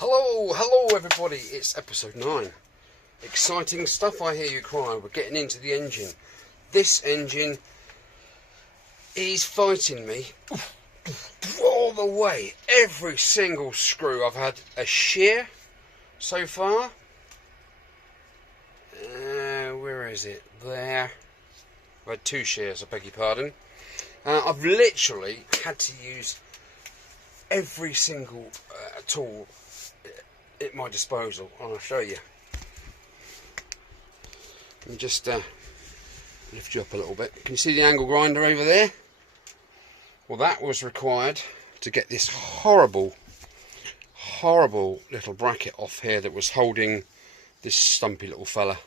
Hello everybody, it's episode 9. Exciting stuff, I hear you cry. We're getting into the engine. This engine is fighting me all the way. Every single screw. I've had a shear so far. Where is it? There. I've had 2 shears, I beg your pardon. I've literally had to use every single tool at my disposal, and I'll show you. Let me just lift you up a little bit. Can you see the angle grinder over there? Well, that was required to get this horrible little bracket off here that was holding this stumpy little fella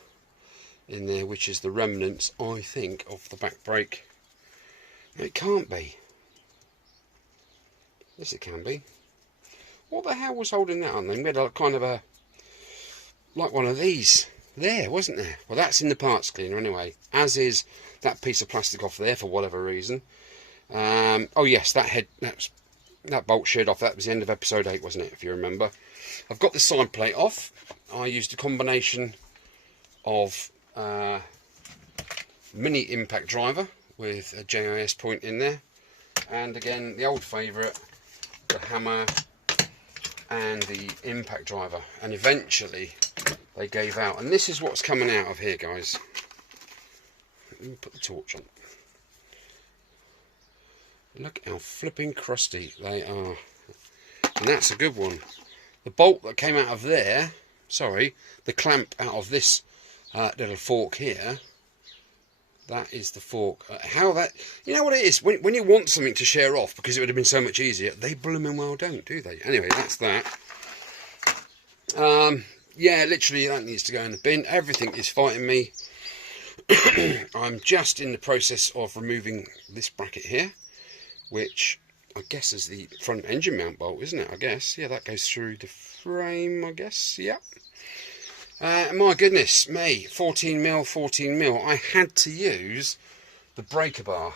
in there, which is the remnants, I think, of the back brake. No, it can't be. Yes, it can be. What the hell was holding that on then? We had a kind of like one of these there, wasn't there? Well, that's in the parts cleaner anyway, as is that piece of plastic off there for whatever reason. Oh yes, that bolt sheared off. That was the end of episode 8, wasn't it, if you remember? I've got the side plate off. I used a combination of mini impact driver with a JIS point in there, and again the old favourite, the hammer and the impact driver, and eventually they gave out, and this is what's coming out of here, guys. Let me put the torch on. Look how flipping crusty they are, and that's a good one. The bolt that came out of there, sorry, the clamp out of this little fork here, that is the fork. How that, you know what it is, when you want something to shear off, because it would have been so much easier, they blooming well don't, do they? Anyway, that's that. Yeah, literally that needs to go in the bin. Everything is fighting me. I'm just in the process of removing this bracket here, which I guess is the front engine mount bolt, isn't it? I guess, yeah, that goes through the frame, I guess, yep. My goodness me, 14mm. I had to use the breaker bar,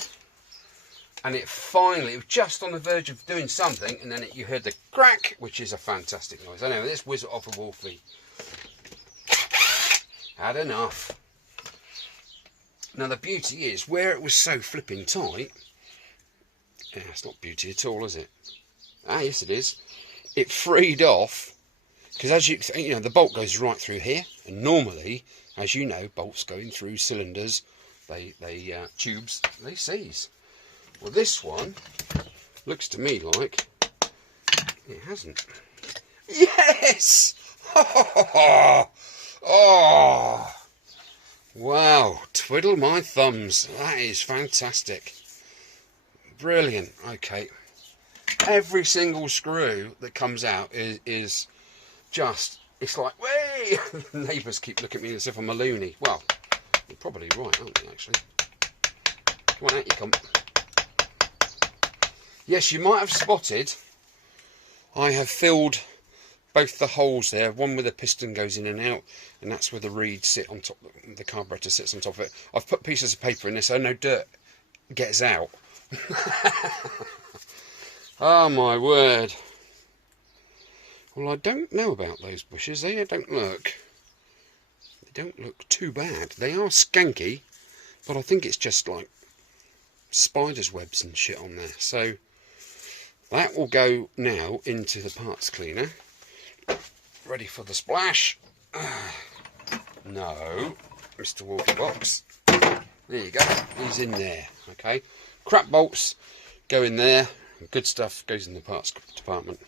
and it finally, it was just on the verge of doing something, and then you heard the crack, which is a fantastic noise. Anyway, let's whiz it off a Wolfie. Had enough. Now the beauty is, where it was so flipping tight, yeah, it's not beauty at all, is it? Ah, yes it is. It freed off. Because as you know, the bolt goes right through here, and normally, as you know, bolts going through cylinders, tubes, they seize. Well, this one looks to me like it hasn't. Yes! Oh, wow! Twiddle my thumbs. That is fantastic. Brilliant. Okay. Every single screw that comes out is just, it's like, way. Neighbours keep looking at me as if I'm a loony. Well, you're probably right, aren't you, actually? Come on out, you come. Yes, you might have spotted, I have filled both the holes there, one where the piston goes in and out, and that's where the reeds sit on top, the carburetor sits on top of it. I've put pieces of paper in there so no dirt gets out. Oh my word. Well, I don't know about those bushes. They don't look too bad. They are skanky, but I think it's just like spiders' webs and shit on there. So that will go now into the parts cleaner. Ready for the splash. No, Mr. Wolfie Box. There you go. He's in there. Okay. Crap bolts go in there. Good stuff goes in the parts department.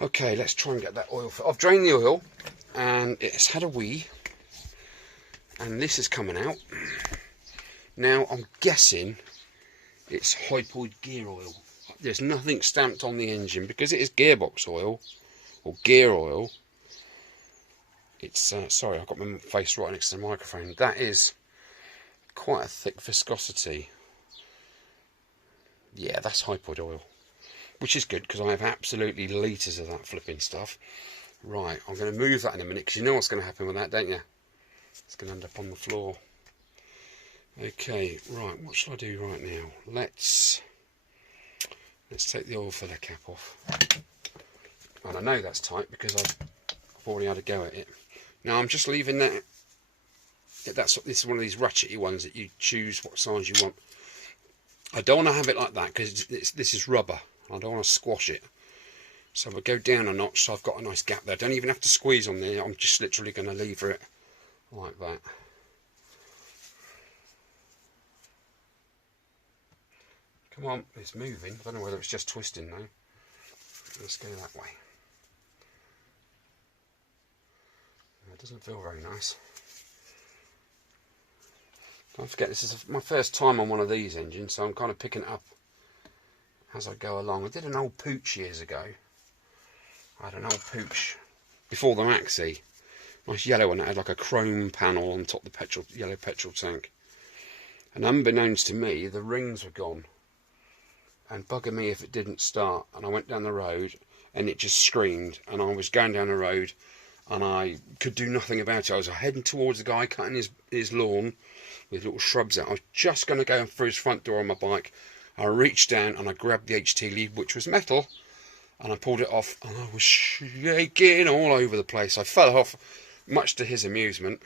Okay, let's try and get that oil. I've drained the oil, and it's had a wee, and this is coming out. Now, I'm guessing it's hypoid gear oil. There's nothing stamped on the engine, because it is gearbox oil, or gear oil. It's, sorry, I've got my face right next to the microphone. That is quite a thick viscosity. Yeah, that's hypoid oil, which is good because I have absolutely litres of that flipping stuff. Right, I'm going to move that in a minute because you know what's going to happen with that, don't you? It's going to end up on the floor. Okay, right, what shall I do right now? Let's take the oil filler cap off. And I know that's tight because I've already had a go at it. Now I'm just leaving that. This is one of these ratchety ones that you choose what size you want. I don't want to have it like that because this is rubber. I don't want to squash it. So if I go down a notch, so I've got a nice gap there. I don't even have to squeeze on there. I'm just literally going to lever it like that. Come on, it's moving. I don't know whether it's just twisting now. Let's go that way. It doesn't feel very nice. Don't forget, this is my first time on one of these engines, so I'm kind of picking it up as I go along. I did an old Pooch years ago. I had an old Pooch before the Maxi. Nice yellow one that had like a chrome panel on top of the yellow petrol tank. And unbeknownst to me, the rings were gone. And bugger me if it didn't start. And I went down the road and it just screamed. And I was going down the road and I could do nothing about it. I was heading towards the guy cutting his lawn with little shrubs out. I was just going to go through his front door on my bike. I reached down and I grabbed the HT lead, which was metal, and I pulled it off, and I was shaking all over the place. I fell off, much to his amusement,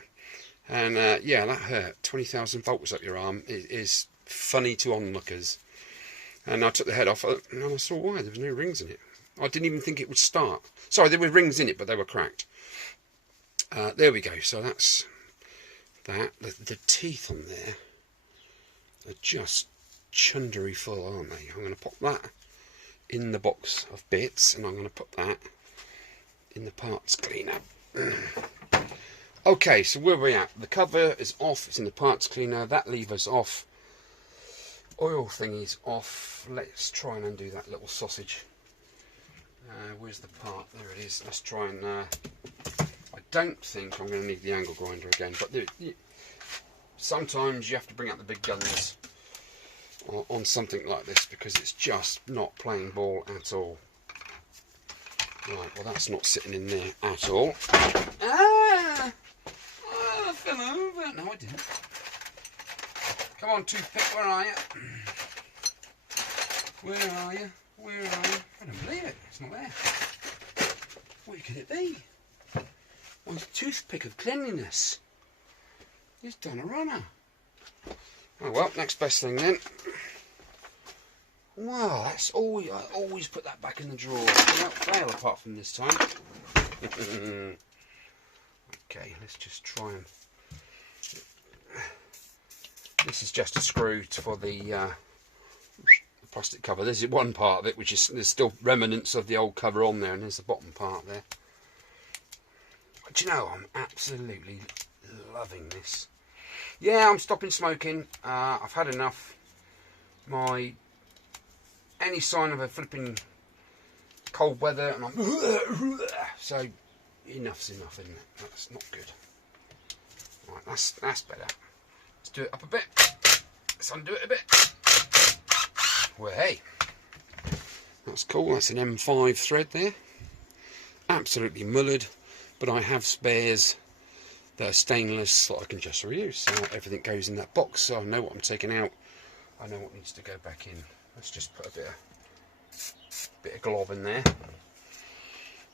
and yeah, that hurt. 20,000 volts up your arm is funny to onlookers. And I took the head off, and I saw why. There was no rings in it. I didn't even think it would start. Sorry, there were rings in it, but they were cracked. There we go. So that's that. The teeth on there are just chundery full, aren't they? I'm going to pop that in the box of bits, and I'm going to put that in the parts cleaner. Okay, so where are we at? The cover is off. It's in the parts cleaner. That lever's off. Oil thingy's off. Let's try and undo that little sausage. Where's the part? There it is. Let's try and I don't think I'm going to need the angle grinder again, but sometimes you have to bring out the big guns on something like this because it's just not playing ball at all. Right, well that's not sitting in there at all. I fell over. No, I didn't. Come on, toothpick, where are you? Where are you? Where are you? I don't believe it. It's not there. What could it be? One toothpick of cleanliness. He's done a runner. Oh well, next best thing then. Wow, that's always, I always put that back in the drawer. It won't fail apart from this time. Okay, let's just try and... This is just a screw for the plastic cover. This is one part of it, which is, there's still remnants of the old cover on there, and there's the bottom part there. But do you know, I'm absolutely loving this. Yeah, I'm stopping smoking. I've had enough. Any sign of a flipping cold weather, and I'm so enough's enough, isn't it? That's not good. Right, that's better. Let's do it up a bit. Let's undo it a bit. Well, hey, that's cool. That's an M5 thread there. Absolutely mullered, but I have spares that are stainless that I can just reuse. So everything goes in that box, so I know what I'm taking out. I know what needs to go back in. Let's just put a bit of glob in there.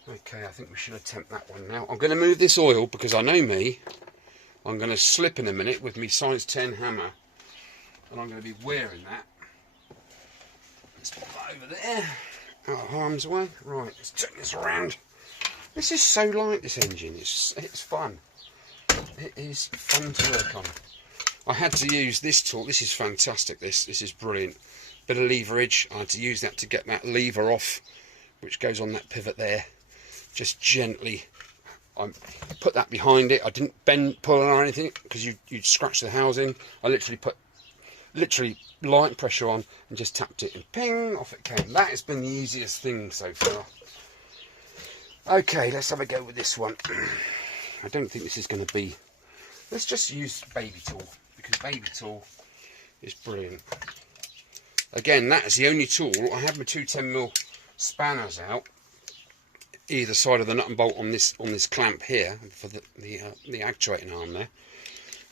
Okay, I think we should attempt that one now. I'm going to move this oil because I know me. I'm going to slip in a minute with my size 10 hammer, and I'm going to be wearing that. Let's put that over there, out of harm's way. Right, let's turn this around. This is so light, this engine. It's fun. It is fun to work on. I had to use this tool. This is fantastic. This is brilliant. Bit of leverage. I had to use that to get that lever off, which goes on that pivot there. Just gently. I put that behind it. I didn't pull or anything because you'd scratch the housing. I literally put light pressure on and just tapped it, and ping, off it came. That has been the easiest thing so far. Okay, let's have a go with this one. I don't think this is going to be... Let's just use baby tool, because baby tool is brilliant. Again, that is the only tool. I have my two 10mm spanners out either side of the nut and bolt on this clamp here for the actuating arm there,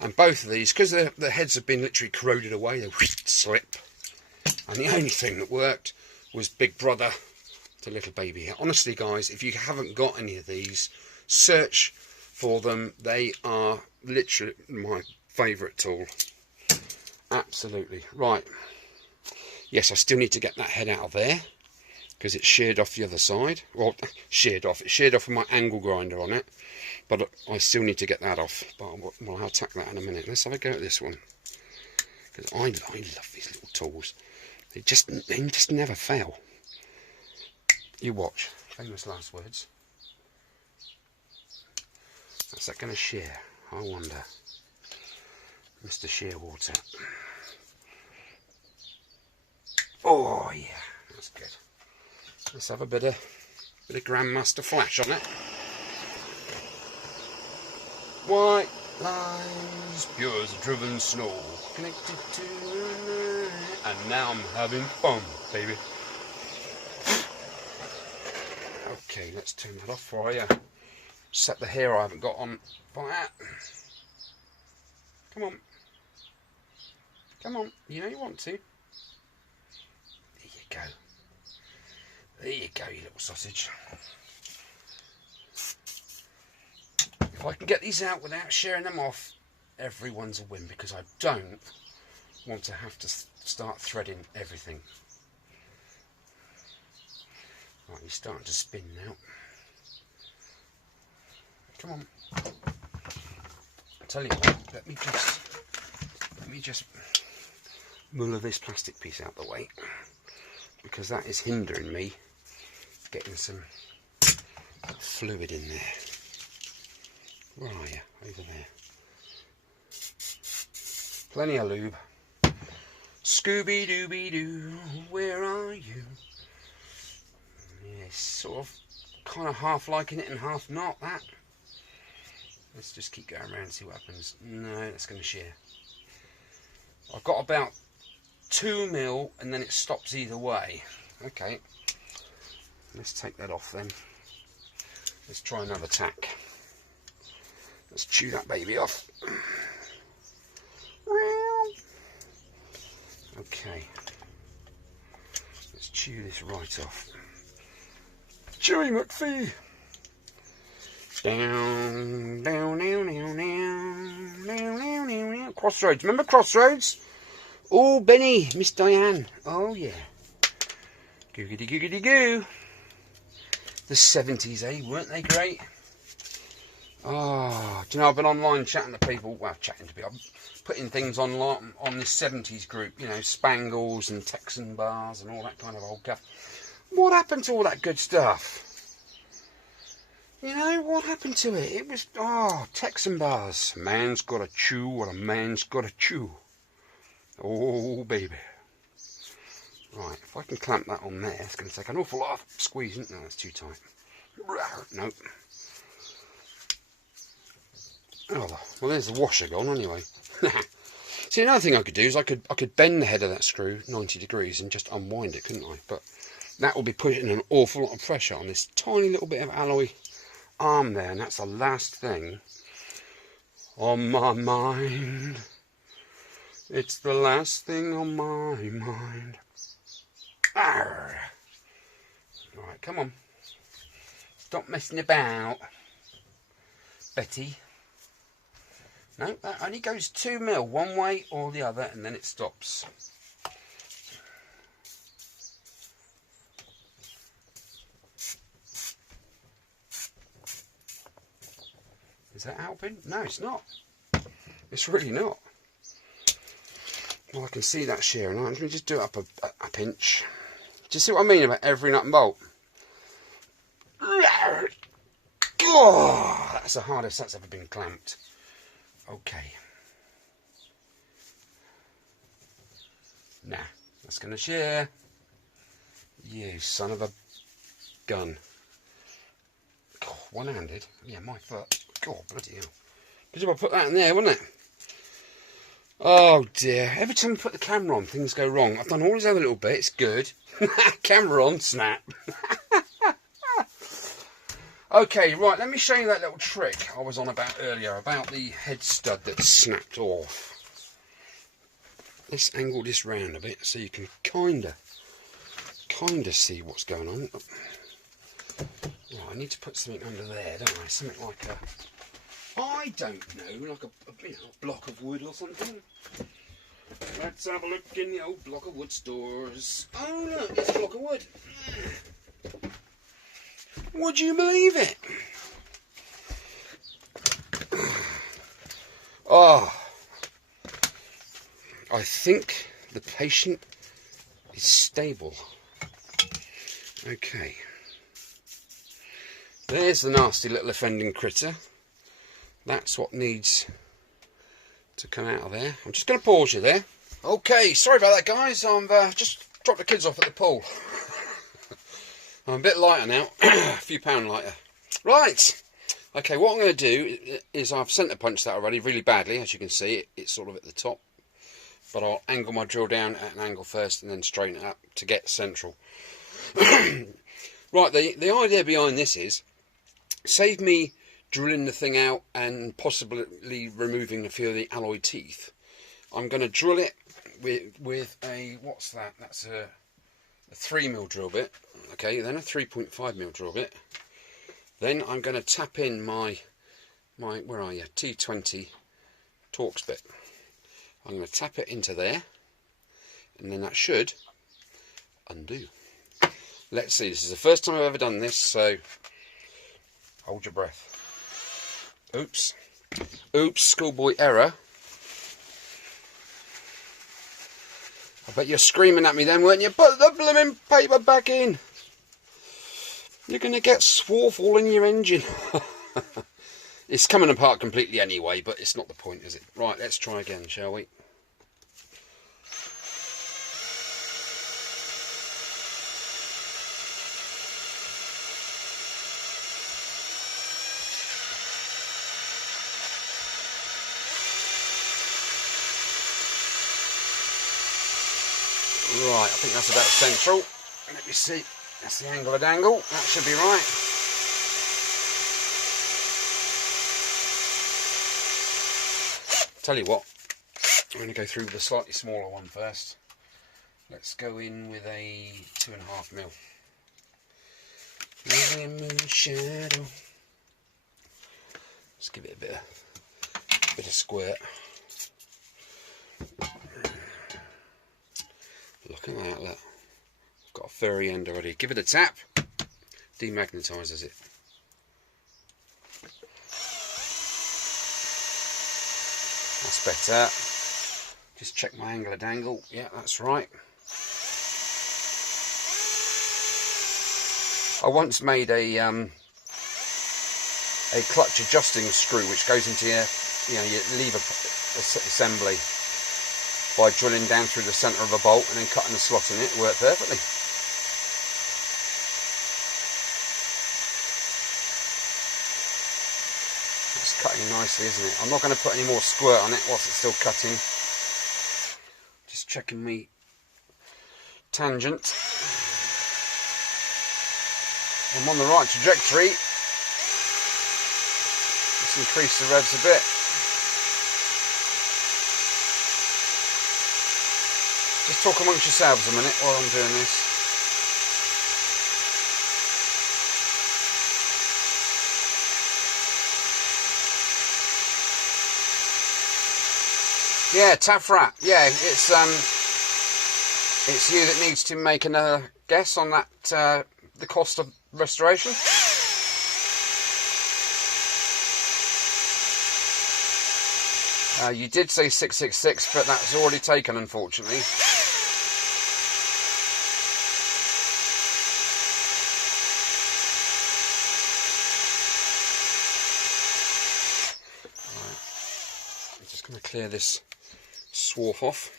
and both of these, because the heads have been literally corroded away, they slip, and the only thing that worked was Big Brother the little baby here. Honestly, guys, if you haven't got any of these, search for them. They are literally my favourite tool. Absolutely. Right. Yes, I still need to get that head out of there because it's sheared off the other side. Well, sheared off. It's sheared off with my angle grinder on it. But I still need to get that off. But I'll attack that in a minute. Let's have a go at this one. Because I love these little tools. They just never fail. You watch. Famous last words. How's that going to shear? I wonder. Mr. Shearwater. Oh yeah, that's good. Let's have a bit of Grandmaster Flash on it. White lines, pure as driven snow, connected to the night, and now I'm having fun, baby. Okay, let's turn that off for you. Set the hair I haven't got on fire. Come on. Come on, you know you want to. There you go. There you go, you little sausage. If I can get these out without shearing them off, everyone's a win, because I don't want to have to start threading everything. Right, you're starting to spin now. Come on. I'll tell you what, let me just muller this plastic piece out the way, because that is hindering me getting some fluid in there. Where are you? Over there. Plenty of lube. Scooby-Dooby-Doo, where are you? Yeah, sort of, kind of half liking it and half not, that. Let's just keep going around and see what happens. No, that's going to shear. I've got about 2 mil and then it stops either way. Okay, let's take that off then. Let's try another tack. Let's chew that baby off. Okay, let's chew this right off. Chewy McPhee. Down, down, down, down, down, down, down, down. Crossroads. Remember Crossroads? Oh, Benny, Miss Diane. Oh yeah. Googity googity goo. The 70s, eh? Weren't they great? Oh, do you know, I've been online chatting to people. Well, chatting to people. I'm putting things online on this 70s group. You know, Spangles and Texan bars and all that kind of old stuff. What happened to all that good stuff? You know, what happened to it? It was, Texan bars. Man's gotta chew what a man's gotta chew. Oh, baby. Right, if I can clamp that on there, it's going to take an awful lot of squeezing. No, it's too tight. Nope. Oh, well, there's the washer gone anyway. See, another thing I could do is I could bend the head of that screw 90 degrees and just unwind it, couldn't I? But that will be putting an awful lot of pressure on this tiny little bit of alloy arm there, and that's the last thing on my mind. It's the last thing on my mind. Arr. Right, come on. Stop messing about, Betty. No, that only goes 2 mil one way or the other, and then it stops. Is that helping? No, it's not. It's really not. Well, I can see that shearing. Let me just do it up a pinch. Do you see what I mean about every nut and bolt? Oh, that's the hardest that's ever been clamped. Okay. Nah, that's going to shear. You son of a gun. God, one-handed. Yeah, my foot. God, bloody hell. Good job I put that in there, wasn't it? Oh dear. Every time I put the camera on, things go wrong. I've done all these other little bits. Good. Camera on, snap. Okay, right, let me show you that little trick I was on about earlier, about the head stud that snapped off. Let's angle this round a bit so you can kind kind of see what's going on. Oh, I need to put something under there, don't I? Something like I don't know, like a block of wood or something. Let's have a look in the old block of wood stores. Oh look, it's a block of wood. Would you believe it? Oh, I think the patient is stable. Okay. There's the nasty little offending critter. That's what needs to come out of there. I'm just going to pause you there. Okay, sorry about that, guys. I've just dropped the kids off at the pool. I'm a bit lighter now, a few pounds lighter. Right. Okay, what I'm going to do is I've centre punched that already really badly, as you can see. It's sort of at the top. But I'll angle my drill down at an angle first and then straighten it up to get central. Right, the idea behind this is save me drilling the thing out and possibly removing a few of the alloy teeth. I'm going to drill it with a, what's that? That's a 3mm drill bit. Okay, then a 3.5mm drill bit. Then I'm going to tap in my where are you? T20 Torx bit. I'm going to tap it into there, and then that should undo. Let's see, this is the first time I've ever done this, so hold your breath. Oops. Oops, schoolboy error. I bet you're screaming at me then, weren't you? Put the blooming paper back in. You're going to get swarf all in your engine. It's coming apart completely anyway, but it's not the point, is it? Right, let's try again, shall we? Right, I think that's about central. Let me see. That's the angle of dangle. That should be right. Tell you what, I'm going to go through with a slightly smaller one first. Let's go in with a 2.5mm. Living in moon shadow. Let's give it a bit of squirt. Look at that, look. Got a furry end already. Give it a tap. Demagnetises it. That's better. Just check my angle of dangle. Yeah, that's right. I once made a clutch adjusting screw which goes into your lever assembly by drilling down through the centre of a bolt and then cutting a slot in it. It worked perfectly. It's cutting nicely, isn't it? I'm not going to put any more squirt on it whilst it's still cutting. Just checking me tangent. I'm on the right trajectory. Let's increase the revs a bit. Just talk amongst yourselves a minute while I'm doing this. Yeah, Taffrat. Yeah, it's you that needs to make another guess on that the cost of restoration. You did say 666, but that's already taken, unfortunately. Right. I'm just going to clear this swarf off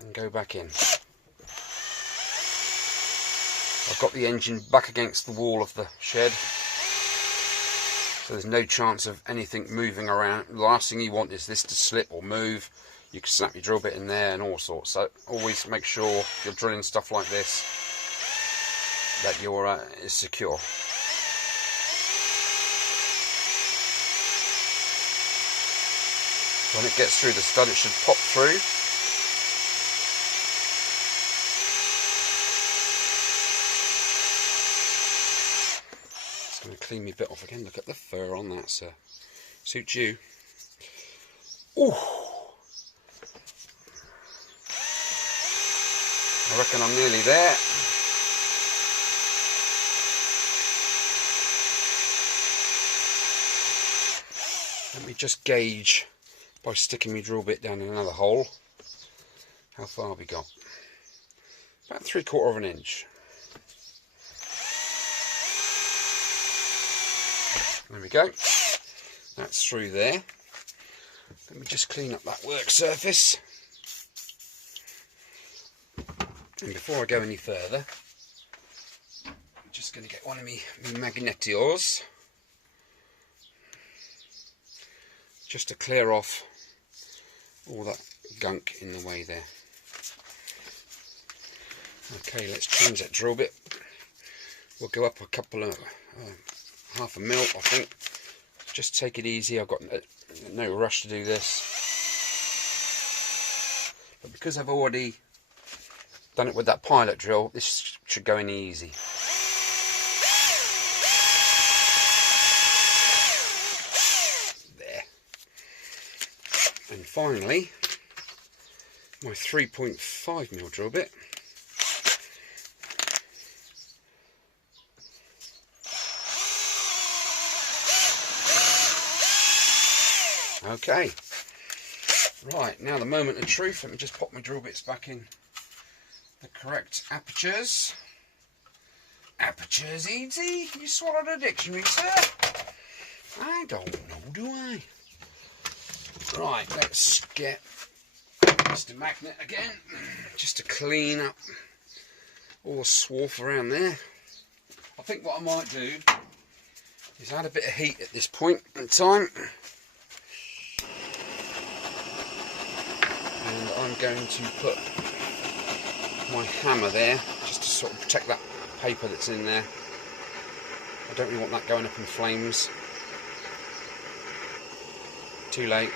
and go back in. I've got the engine back against the wall of the shed, so there's no chance of anything moving around. The last thing you want is this to slip or move. You can snap your drill bit in there and all sorts, so always make sure you're drilling stuff like this that you're is secure. When it gets through the stud, it should pop through. clean my bit off again. Look at the fur on that, sir. Suits you. Ooh. I reckon I'm nearly there. Let me just gauge by sticking my drill bit down in another hole. How far have we got? About 3/4 of an inch. There we go. That's through there. Let me just clean up that work surface. And before I go any further, I'm just going to get one of my magnetios just to clear off all that gunk in the way there. Okay, let's change that drill bit. We'll go up a couple of half a mil, I think. Just take it easy. I've got no rush to do this, but because I've already done it with that pilot drill, this should go in easy. There. And finally, my 3.5mm drill bit. Okay, right, now the moment of truth. Let me just pop my drill bits back in the correct apertures. Apertures, easy. You swallowed a dictionary, sir? I don't know, do I? Right, let's get Mr. Magnet again, just to clean up all the swarf around there. I think what I might do is add a bit of heat at this point in time. And I'm going to put my hammer there just to sort of protect that paper that's in there. I don't really want that going up in flames. Too late.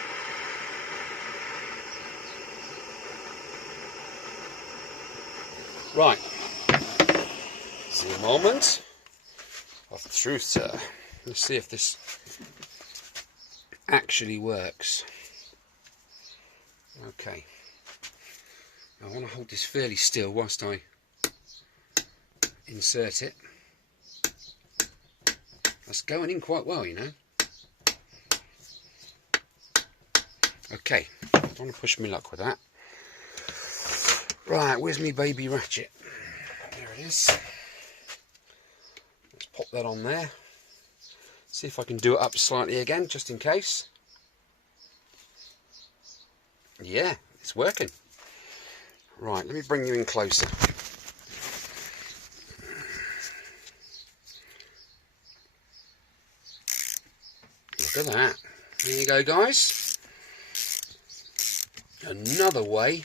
Right. The moment of the truth, sir. Let's see if this actually works. Okay, I want to hold this fairly still whilst I insert it. That's going in quite well, you know. Okay, I don't want to push my luck with that. Right, where's my baby ratchet? There it is. Let's pop that on there. See if I can do it up slightly again, just in case. Yeah, it's working. Right, let me bring you in closer. Look at that. There you go, guys. Another way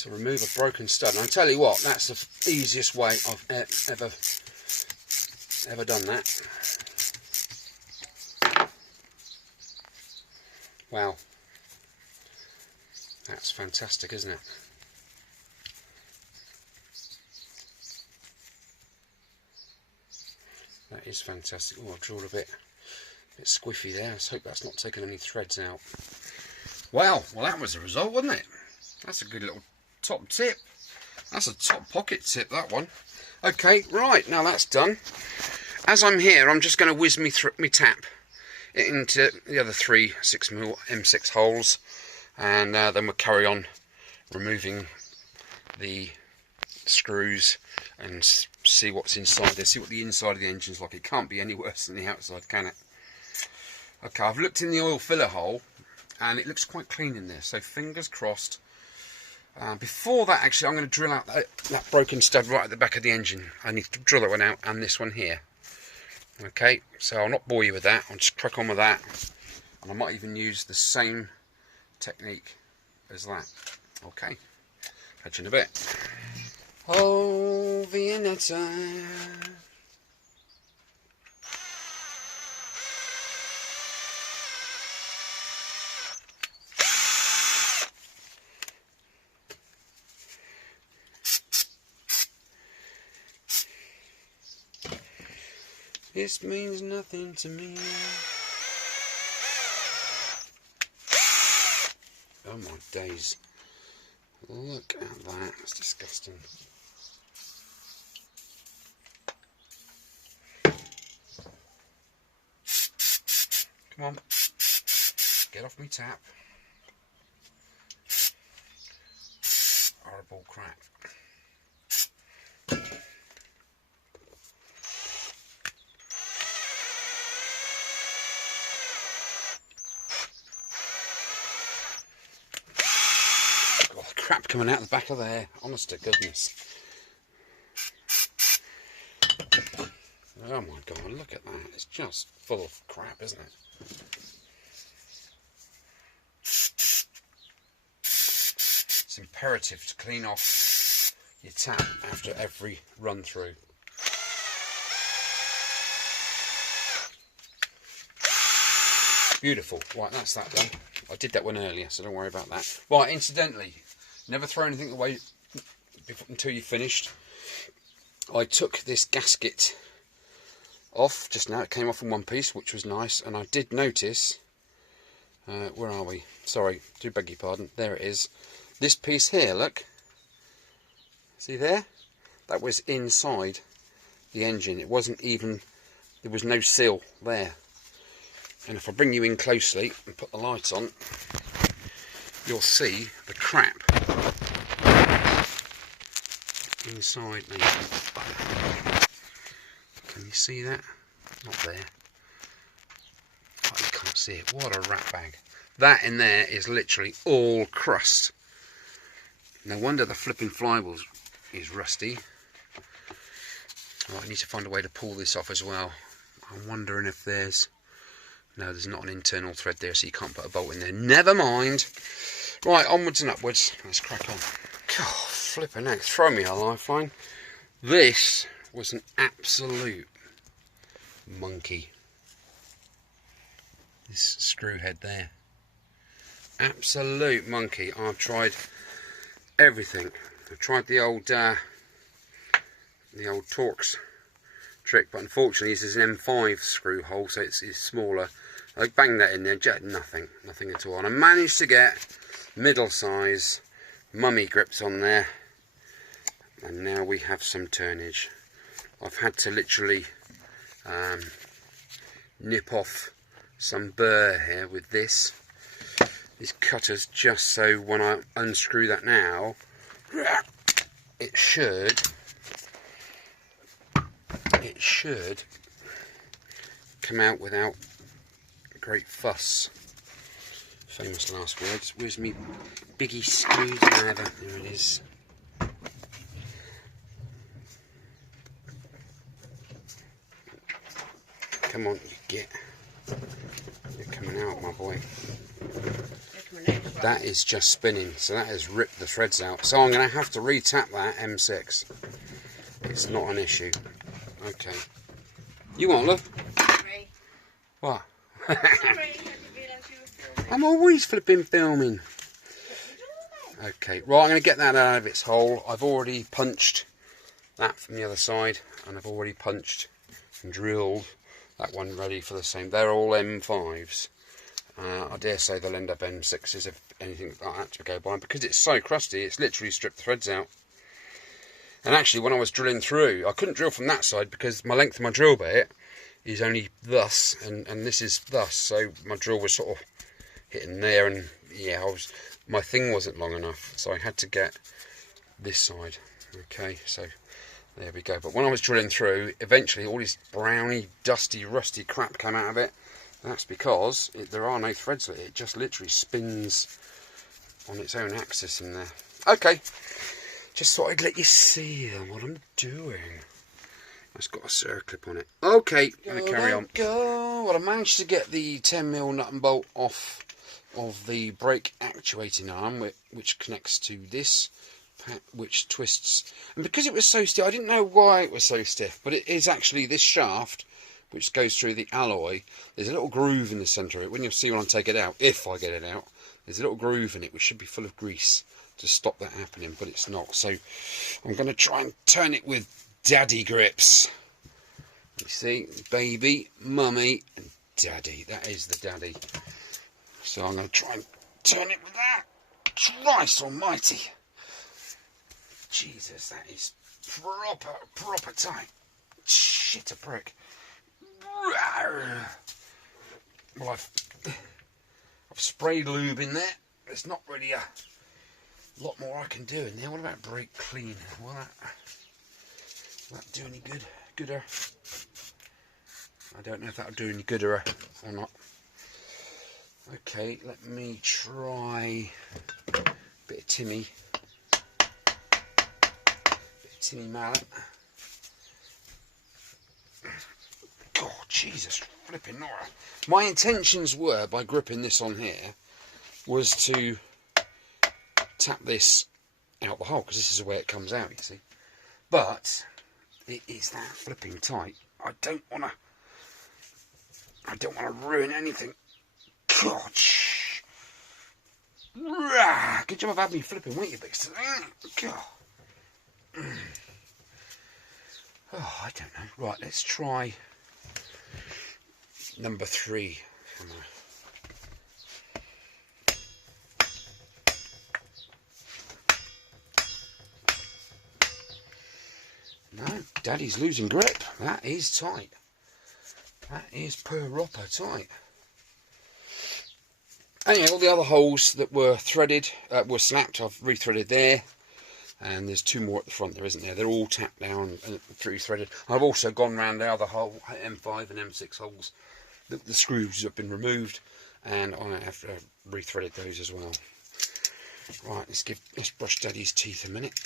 to remove a broken stud. And I tell you what, that's the easiest way I've ever done that. Wow. That's fantastic, isn't it? That is fantastic. Oh, I've drawn a bit squiffy there. Let's hope that's not taken any threads out. Wow, well that was the result, wasn't it? That's a good little top tip. That's a top pocket tip, that one. Okay, right, now that's done. As I'm here, I'm just going to whiz me tap into the other 3 6mm M6 holes. And then we'll carry on removing the screws and see what's inside there, see what the inside of the engine's like. It can't be any worse than the outside, can it? Okay, I've looked in the oil filler hole and it looks quite clean in there, so fingers crossed. Before that, actually, I'm going to drill out that broken stud right at the back of the engine. I need to drill that one out and this one here. Okay, so I'll not bore you with that, I'll just crack on with that. And I might even use the same technique as that. Okay, catch you in a bit. Oh, Viennetta. This means nothing to me. Oh my days. Look at that. That's disgusting. Come on. Get off me tap. Horrible crap. Crap coming out the back of there, honest to goodness. Oh my god, look at that. It's just full of crap, isn't it? It's imperative to clean off your tap after every run through. Beautiful. Right, that's that done. I did that one earlier, so don't worry about that. Right, incidentally, never throw anything away until you've finished. I took this gasket off just now. It came off in one piece, which was nice. And I did notice, where are we? Sorry, do beg your pardon. There it is. This piece here, look. See there? That was inside the engine. It wasn't even, there was no seal there. And if I bring you in closely and put the light on, you'll see the crap inside me. Can you see that? Not there. Oh, you can't see it. What a rat bag. That in there is literally all crust. No wonder the flipping flywheel is rusty. Right, I need to find a way to pull this off as well. I'm wondering if there's... No, there's not an internal thread there, so you can't put a bolt in there. Never mind. Right, onwards and upwards. Let's crack on. God, flipping heck, throw me a lifeline. This was an absolute monkey. This screw head there. Absolute monkey. I've tried everything. I've tried the old Torx trick, but unfortunately this is an M5 screw hole, so it's smaller. I banged that in there, nothing at all. And I managed to get middle size mummy grips on there, and now we have some turnage. I've had to literally nip off some burr here with these cutters, just so when I unscrew that now, it should come out without great fuss. Famous last words. Where's me biggie screwdriver? There it is. Come on, you're coming out, my boy. That is just spinning, so that has ripped the threads out. So I'm going to have to re-tap that M6. It's not an issue. Okay. You want, love? Sorry. What? Sorry, I didn't realise you were filming. I'm always flipping filming. Okay, right, I'm going to get that out of its hole. I've already punched that from the other side, and I've already punched and drilled that one ready for the same. They're all M5s. I dare say they'll end up M6s if anything like that to go by. Because it's so crusty, it's literally stripped the threads out. And actually, when I was drilling through, I couldn't drill from that side because my length of my drill bit is only thus, and this is thus. So my drill was sort of hitting there, and yeah, my thing wasn't long enough, so I had to get this side. Okay, so there we go. But when I was drilling through, eventually all this browny, dusty, rusty crap came out of it. That's because there are no threads with it. It just literally spins on its own axis in there. Okay, just thought I'd let you see what I'm doing. It's got a circlip on it. Okay, let me carry on. Well, I managed to get the 10mm nut and bolt off of the brake actuating arm, which connects to this, which twists. And because it was so stiff, I didn't know why it was so stiff, but it is actually this shaft, which goes through the alloy. There's a little groove in the centre of it. When you'll see when I take it out, if I get it out, there's a little groove in it which should be full of grease to stop that happening, but it's not. So I'm going to try and turn it with daddy grips. You see, baby, mummy, and daddy. That is the daddy. So I'm going to try and turn it with that. Christ almighty. Jesus, that is proper tight. Shit, a prick. Well, I've sprayed lube in there. There's not really a lot more I can do in there. What about brake clean? Will that do any gooder? I don't know if that'll do any gooder or not. Okay, let me try a bit of Timmy mallet. God, Jesus flipping Nora. My intentions were, by gripping this on here, was to tap this out the hole, because this is the way it comes out, you see. But it is that flipping tight. I don't want to ruin anything. God, good job of having me flipping weight, you bits. God. Oh, I don't know. Right, let's try number 3. No, Daddy's losing grip. That is tight. That is proper tight. Anyway, all the other holes that were threaded, were snapped, I've rethreaded there. And there's 2 more at the front there, isn't there? They're all tapped down and through threaded. I've also gone round the other hole, M5 and M6 holes. The screws have been removed, and I have rethreaded those as well. Right, let's brush Daddy's teeth a minute.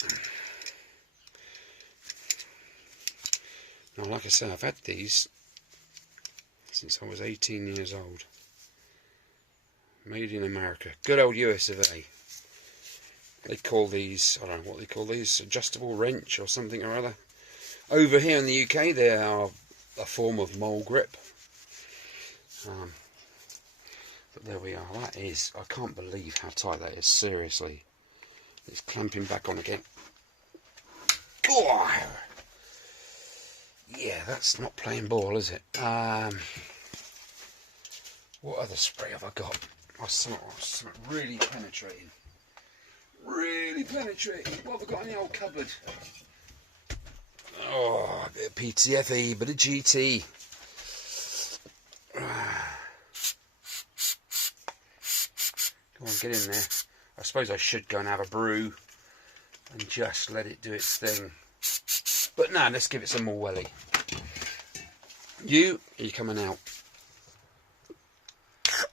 Now, like I say, I've had these since I was 18 years old. Made in America. Good old US of A. They call these, I don't know what they call these, adjustable wrench or something or other. Over here in the UK, they are a form of mole grip. But there we are. That is, I can't believe how tight that is, seriously. It's clamping back on again. God. Yeah, that's not playing ball, is it? What other spray have I got? Oh, something really penetrating. Really penetrating. What have I got in the old cupboard? Oh, a bit of PTFE, a bit of GT. Come on, get in there. I suppose I should go and have a brew and just let it do its thing. But no, let's give it some more welly. You coming out?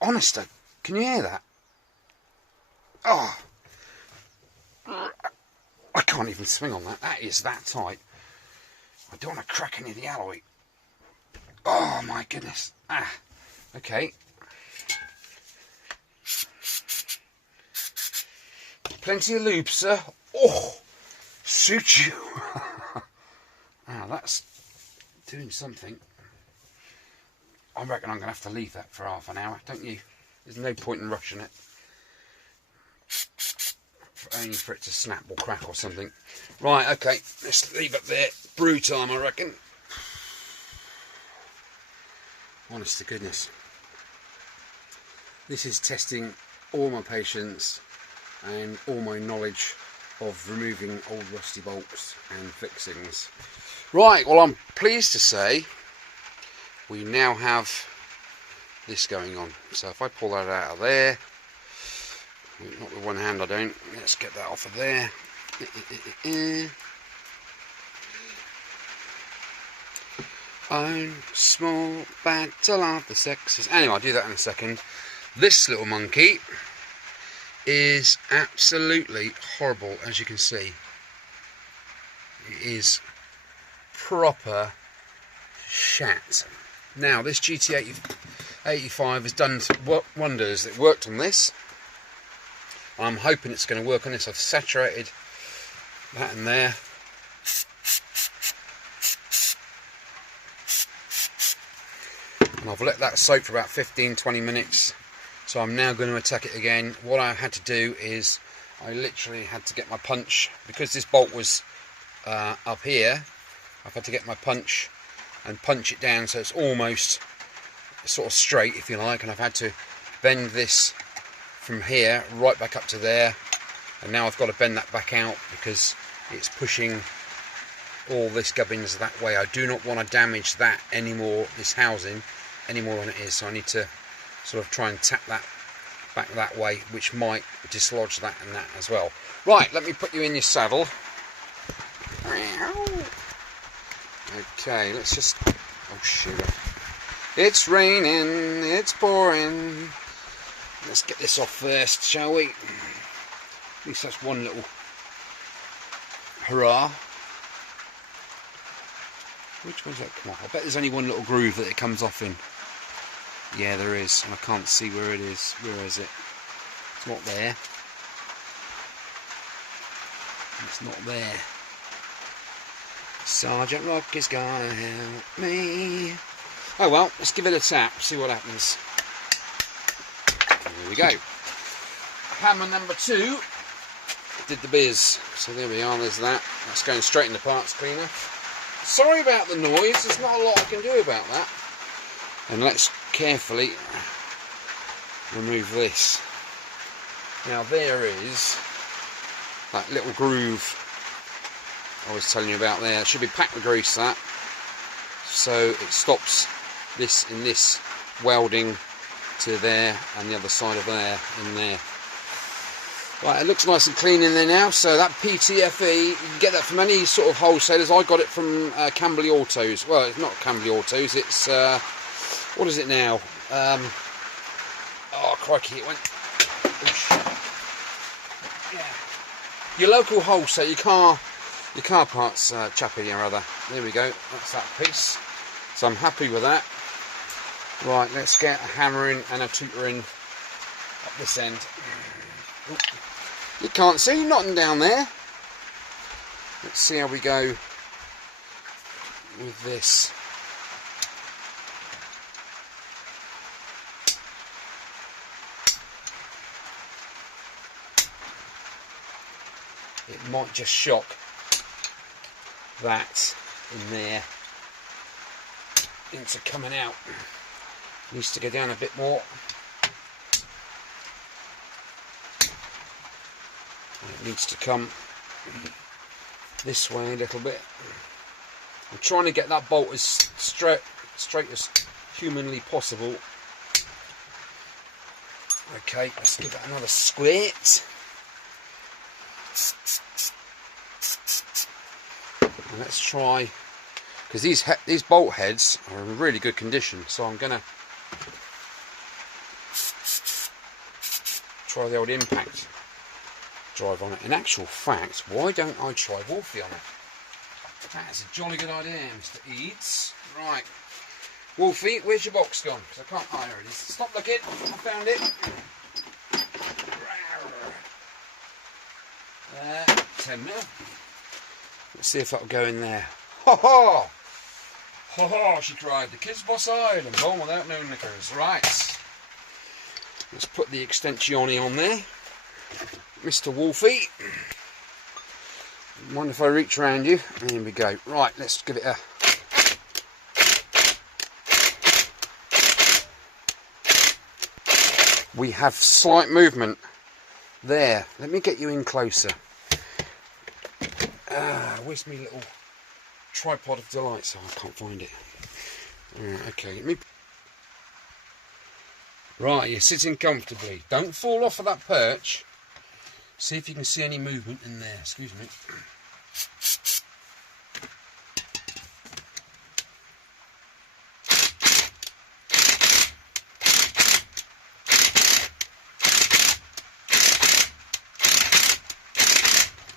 Honest, can you hear that? Oh. I can't even swing on that. That is that tight. I don't want to crack any of the alloy. Oh my goodness. Okay. Plenty of lube, sir. Oh, suit you. That's doing something. I reckon I'm going to have to leave that for half an hour, don't you? There's no point in rushing it. Only for it to snap or crack or something. Right, okay, let's leave it there. Brew time, I reckon. Honest to goodness. This is testing all my patience and all my knowledge of removing old rusty bolts and fixings. Right, well, I'm pleased to say we now have this going on. So if I pull that out of there, not with one hand I don't, let's get that off of there. Own small battle of the sexes. Anyway, I'll do that in a second. This little monkey is absolutely horrible, as you can see. It is proper shat. Now, this GT85 has done wonders. It worked on this. I'm hoping it's going to work on this. I've saturated that in there. And I've let that soak for about 15-20 minutes. So I'm now going to attack it again. What I had to do is I literally had to get my punch, because this bolt was up here. I've had to get my punch and punch it down so it's almost sort of straight, if you like, and I've had to bend this from here right back up to there, and now I've got to bend that back out because it's pushing all this gubbins that way. I do not want to damage that anymore, this housing, any more than it is, so I need to sort of try and tap that back that way, which might dislodge that and that as well. Right, let me put you in your saddle. Okay, let's just, oh sugar, it's raining, it's pouring. Let's get this off first, shall we? At least that's one little hurrah. Which one's that come off? I bet there's only one little groove that it comes off in. Yeah, there is, and I can't see where it is. Where is it? It's not there. It's not there. Sergeant Rock is gonna help me. Oh well, let's give it a tap, see what happens. There we go. Hammer number 2 did the biz. So there we are, there's that. That's going straight in the parts cleaner. Sorry about the noise, there's not a lot I can do about that. And let's carefully remove this. Now there is that little groove I was telling you about there. It should be packed with grease, that, so it stops this in this welding to there and the other side of there in there. Right, it looks nice and clean in there now. So that PTFE, you can get that from any sort of wholesalers. I got it from Camberley Autos. Well, it's not Camberley Autos, it's what is it now? Oh crikey, it went. Oosh. Yeah. Your local wholesale, your car parts chappy or other. There we go, that's that piece. So I'm happy with that. Right, let's get a hammer in and a tutor in up this end. Ooh. You can't see nothing down there. Let's see how we go with this. It might just shock that in there into coming out. Needs to go down a bit more. It needs to come this way a little bit. I'm trying to get that bolt as straight as humanly possible. Okay, let's give it another squirt. And let's try, because these bolt heads are in really good condition, so I'm going to try the old impact drive on it. In actual fact, why don't I try Wolfie on it? That's a jolly good idea, Mr. Eads. Right, Wolfie, where's your box gone? Because I can't. Oh, there it is. Stop looking. I found it. 10 mil. Let's see if that'll go in there. Ho ho! Ho ho! She cried. The kids boss eyed and born without no knickers. Right. Let's put the extensione on there. Mr. Wolfie, mind if I reach around you? There we go. Right, let's give it a. We have slight movement there. Let me get you in closer. Where's my little tripod of delights? Oh, I can't find it. Okay, let me. Right, you're sitting comfortably. Don't fall off of that perch. See if you can see any movement in there. Excuse me.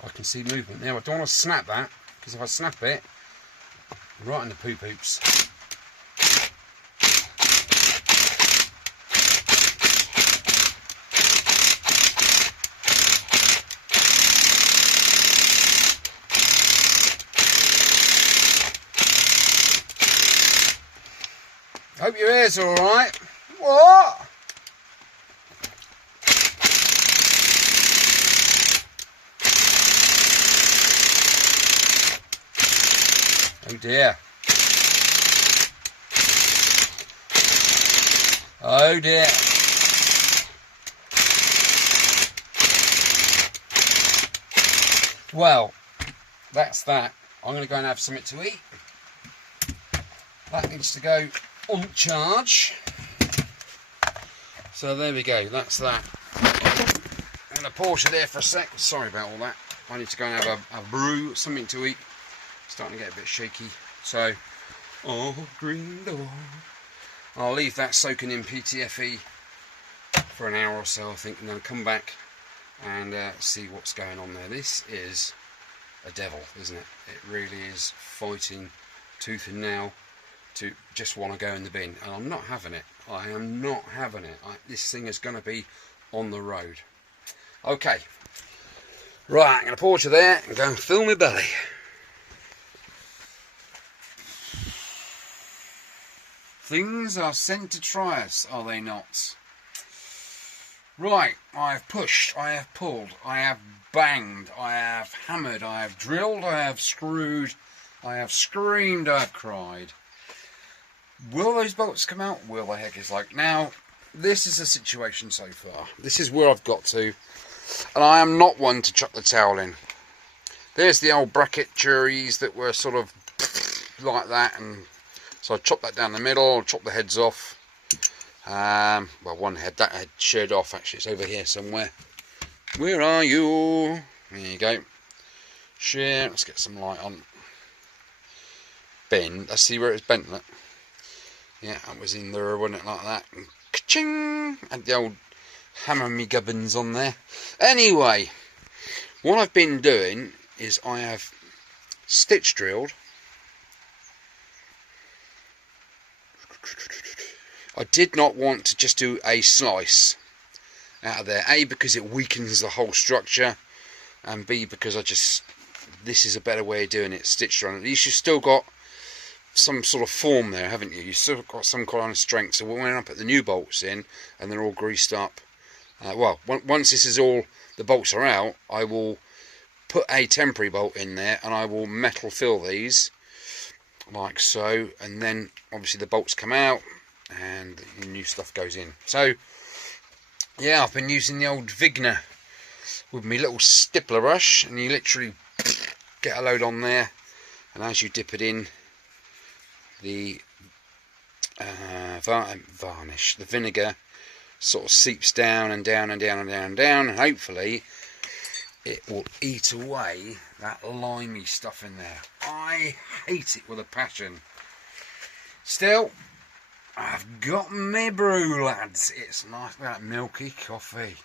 I can see movement. Now I don't want to snap that, because if I snap it, right in the poo poops. Hope your ears are alright. What? Oh dear. Oh dear. Well, that's that. I'm going to go and have something to eat. That needs to go on charge. So there we go, that's that. I'm going to pause it there for a sec. Sorry about all that. I need to go and have a brew, something to eat. Starting to get a bit shaky. So, oh, green door. I'll leave that soaking in PTFE for an hour or so, I think, and then come back and see what's going on there. This is a devil, isn't it? It really is fighting tooth and nail to just want to go in the bin, and I'm not having it. I am not having it. This thing is going to be on the road. Okay, right, I'm going to pause you there and go and fill my belly. Things are sent to try us, are they not? Right, I have pushed, I have pulled, I have banged, I have hammered, I have drilled, I have screwed, I have screamed, I have cried. Will those bolts come out? Will the heck is like. Now, this is the situation so far. This is where I've got to. And I am not one to chuck the towel in. There's the old bracket juries that were sort of like that. And so I chopped that down the middle, chopped the heads off. Well, one head, that head sheared off actually. It's over here somewhere. Where are you? There you go. Shear. Let's get some light on. Bend. Let's see where it's bent. Look. Yeah, that was in there, wasn't it, like that? And ka-ching! Had the old hammer me gubbins on there. Anyway, what I've been doing is I have stitch drilled. I did not want to just do a slice out of there. A, because it weakens the whole structure, and B, because this is a better way of doing it, stitch drilling. At least you've still got some sort of form there, haven't you? You've still got some kind of strength. So when I put the new bolts in and they're all greased up, well, once this is all, the bolts are out, I will put a temporary bolt in there and I will metal fill these like so, and then obviously the bolts come out and the new stuff goes in. So yeah, I've been using the old Vigna with my little stippler brush, and you literally get a load on there, and as you dip it in, the varnish, the vinegar sort of seeps down and down and down and down and down, and hopefully it will eat away that limey stuff in there. I hate it with a passion. Still, I've got me brew, lads. It's nice, that milky coffee.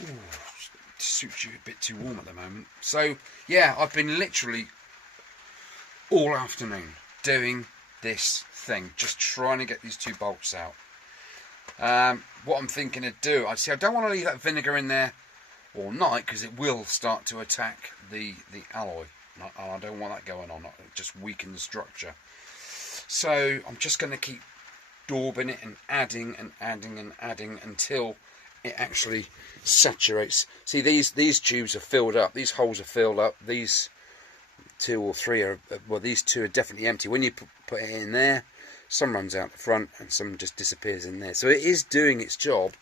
Ooh, suits you a bit too warm at the moment. So yeah, I've been literally all afternoon doing this thing, just trying to get these two bolts out. What I'm thinking to do, I don't want to leave that vinegar in there all night, because it will start to attack the alloy, and I don't want that going on. It just weakens the structure. So I'm just going to keep daubing it and adding and adding and adding until it actually saturates. See, these tubes are filled up, these holes are filled up, these two or three are, well, these two are definitely empty. When you put it in there, some runs out the front and some just disappears in there. So it is doing its job.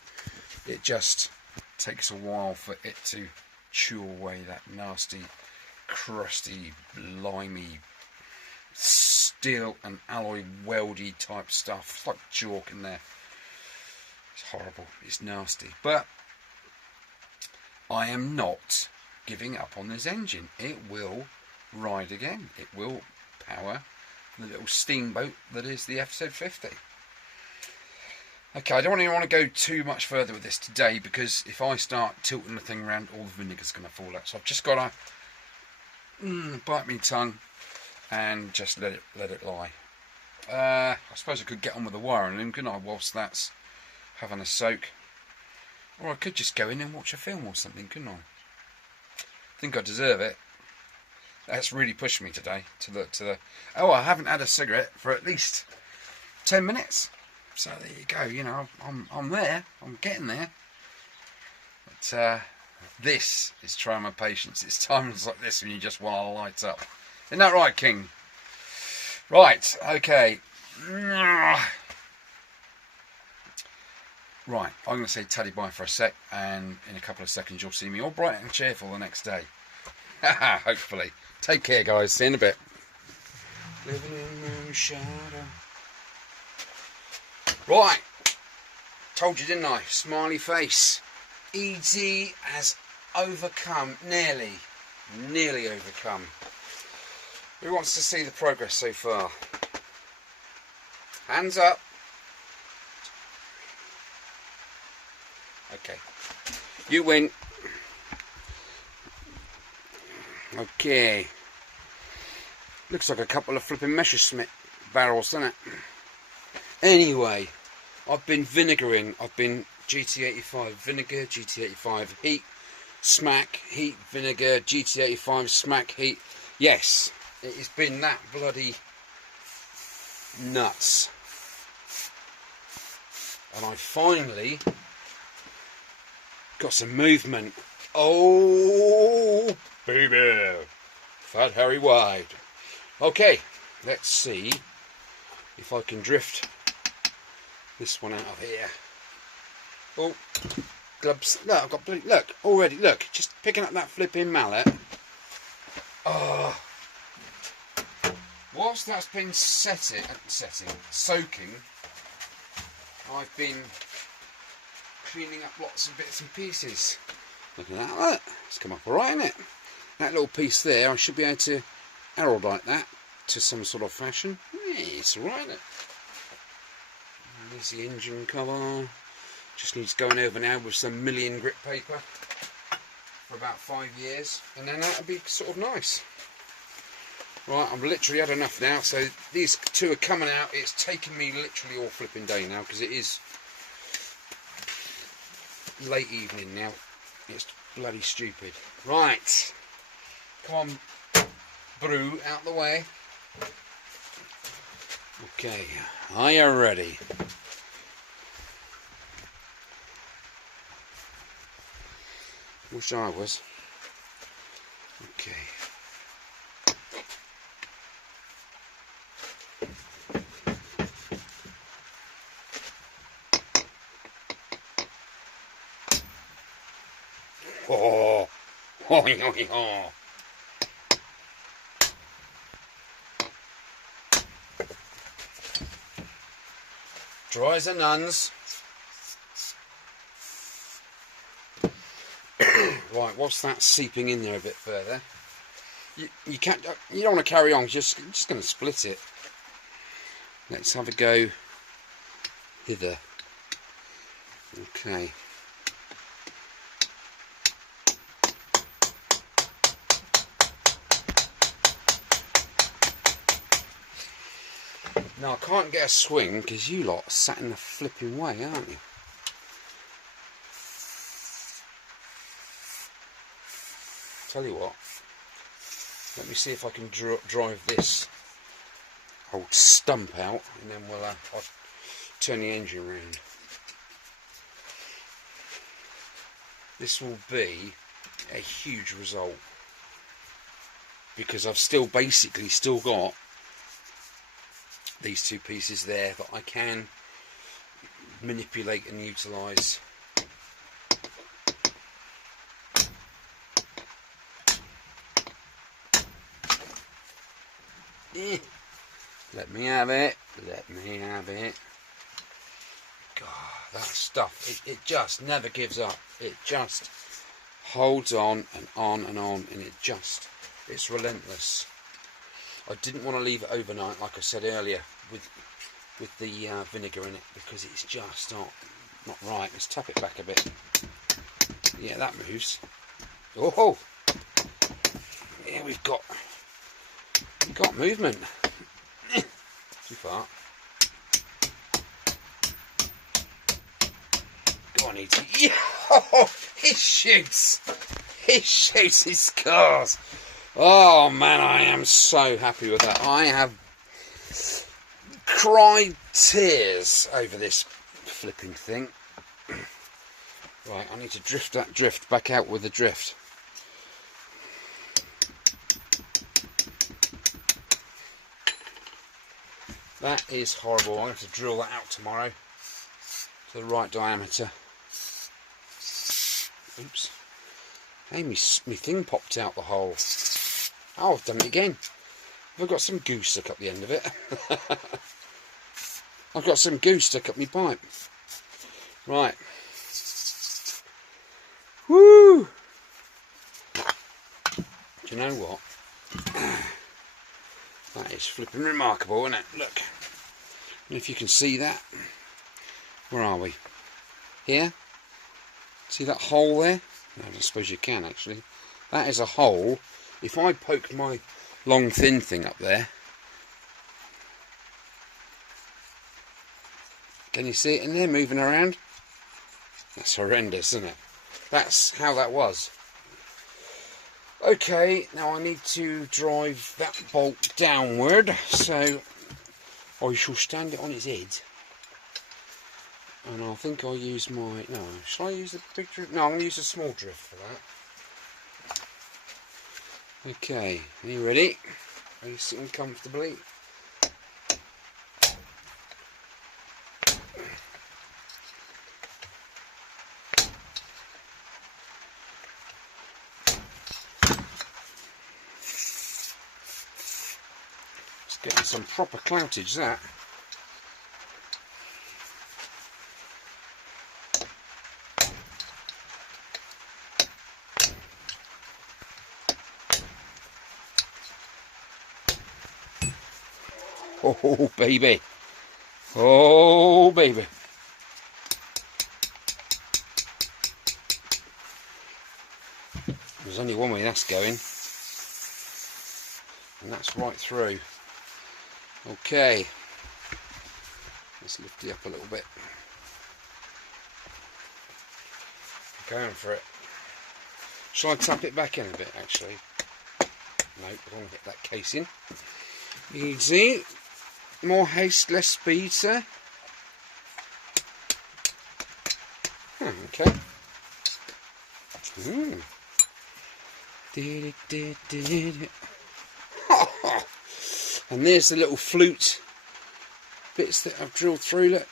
It just takes a while for it to chew away that nasty, crusty, limey, steel and alloy weldy type stuff. It's like chalk in there. It's horrible. It's nasty. But I am not giving up on this engine. It will ride again. It will power the little steamboat that is the FZ50. Okay, I don't even want to go too much further with this today, because if I start tilting the thing around, all the vinegar's going to fall out. So I've just got to bite my tongue and just let it lie. I suppose I could get on with the wiring loom, couldn't I, whilst that's having a soak? Or I could just go in and watch a film or something, couldn't I? I think I deserve it. That's really pushed me today to the. Oh, I haven't had a cigarette for at least 10 minutes. So there you go. You know, I'm there. I'm getting there. But this is trying my patience. It's times like this when you just want to light up. Isn't that right, King? Right. Okay. Right, I'm going to say taddy bye for a sec, and in a couple of seconds you'll see me all bright and cheerful the next day. Hopefully. Take care, guys. See you in a bit. Living in moon shadow. Right. Told you, didn't I? Smiley face. ED has overcome, nearly overcome. Who wants to see the progress so far? Hands up. Okay. You win. Okay. Looks like a couple of flipping Messerschmitt barrels, doesn't it? Anyway, I've been vinegaring. I've been GT85 vinegar, GT85 heat, smack, heat, vinegar, GT85 smack, heat. Yes, it has been that bloody nuts. And I finally got some movement. Oh, baby. Fat Harry Wide. Okay, let's see if I can drift this one out of here. Oh, gloves. Look, I've got blue. Look, already, look, just picking up that flipping mallet. Oh. Whilst that's been soaking, I've been cleaning up lots of bits and pieces. Look at that, look. It's come up alright, isn't it? That little piece there, I should be able to heraldite that to some sort of fashion. Yeah, it's alright, isn't it? There's the engine cover. Just needs going over now with some million grit paper for about 5 years, and then that'll be sort of nice. Right, I've literally had enough now, so these two are coming out. It's taken me literally all flipping day now, because it is late evening now. It's bloody stupid. Right, come on, brew, out the way. Okay, are you ready? Wish I was. Okay. Oh, oh. Dry as a nun's. Right, what's that seeping in there a bit further? You can't. You don't want to carry on. You're just going to split it. Let's have a go hither. Okay. Now I can't get a swing because you lot are sat in the flipping way, aren't you? Tell you what, let me see if I can drive this old stump out, and then I'll turn the engine around. This will be a huge result, because I've basically still got these two pieces there that I can manipulate and utilise. Let me have it. Let me have it. God, that stuff, it just never gives up. It just holds on and on and on, and it's relentless. I didn't want to leave it overnight, like I said earlier, with the vinegar in it, because it's just not right. Let's tap it back a bit. Yeah, that moves. Oh, yeah, we've got movement. Too far. Go on, E.T. Yeah, oh, he shoots his cars. Oh man, I am so happy with that. I have cried tears over this flipping thing. Right, I need to drift that drift back out with the drift. That is horrible. I'm going to have to drill that out tomorrow. the right diameter. Oops. Hey, me thing popped out the hole. Oh, I've done it again. I've got some goo stuck up the end of it. I've got some goo stuck up my pipe. Right. Woo! Do you know what? That is flipping remarkable, isn't it? Look. And if you can see that. Where are we? Here? See that hole there? No, I suppose you can actually. That is a hole. If I poke my long thin thing up there, can you see it in there moving around? That's horrendous, isn't it? That's how that was. Okay, now I need to drive that bolt downward, so I shall stand it on its head. And I think I'll use my... No, shall I use the big drift? No, I'm going to use a small drift for that. Okay, are you ready? Are you sitting comfortably? It's getting some proper cloutage, that. Oh baby, oh baby. There's only one way that's going, and that's right through. Okay, let's lift it up a little bit. Going for it. Shall I tap it back in a bit actually? No, I don't want to hit that casing. Easy. More haste, less speed, sir. Okay. And there's the little flute bits that I've drilled through, look,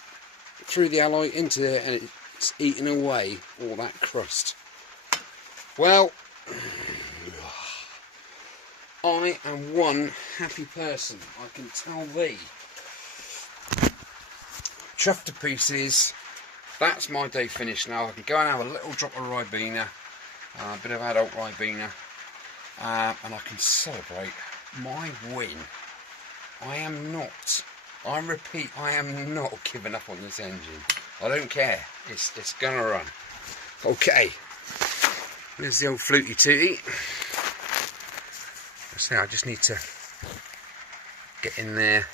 through the alloy into there, and it's eating away all that crust. Well, I am one happy person, I can tell thee. Chuffed to pieces. That's my day finished now. I can go and have a little drop of Ribena, a bit of adult Ribena, and I can celebrate my win. I am not, I repeat, I am not giving up on this engine. I don't care. It's gonna run. Okay. There's the old fluty tooty. So I just need to get in there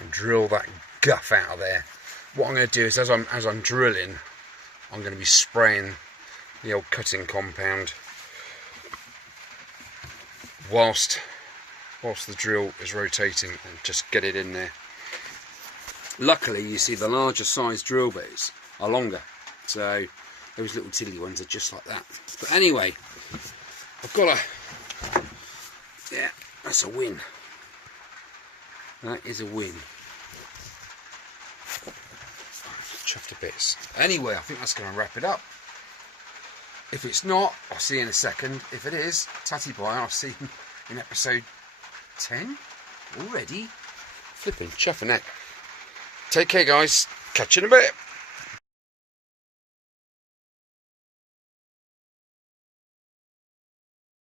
and drill that guff out of there. What I'm going to do is, as I'm drilling, I'm going to be spraying the old cutting compound whilst the drill is rotating, and just get it in there. Luckily, you see the larger size drill bits are longer, so those little tiddly ones are just like that. But anyway, I've got a, yeah, that's a win. That is a win. Chuffed to bits. Anyway, I think that's going to wrap it up. If it's not, I'll see you in a second. If it is, tatty bye, I'll see you in episode 10 already. Flipping chuffing neck. Take care, guys. Catch you in a bit.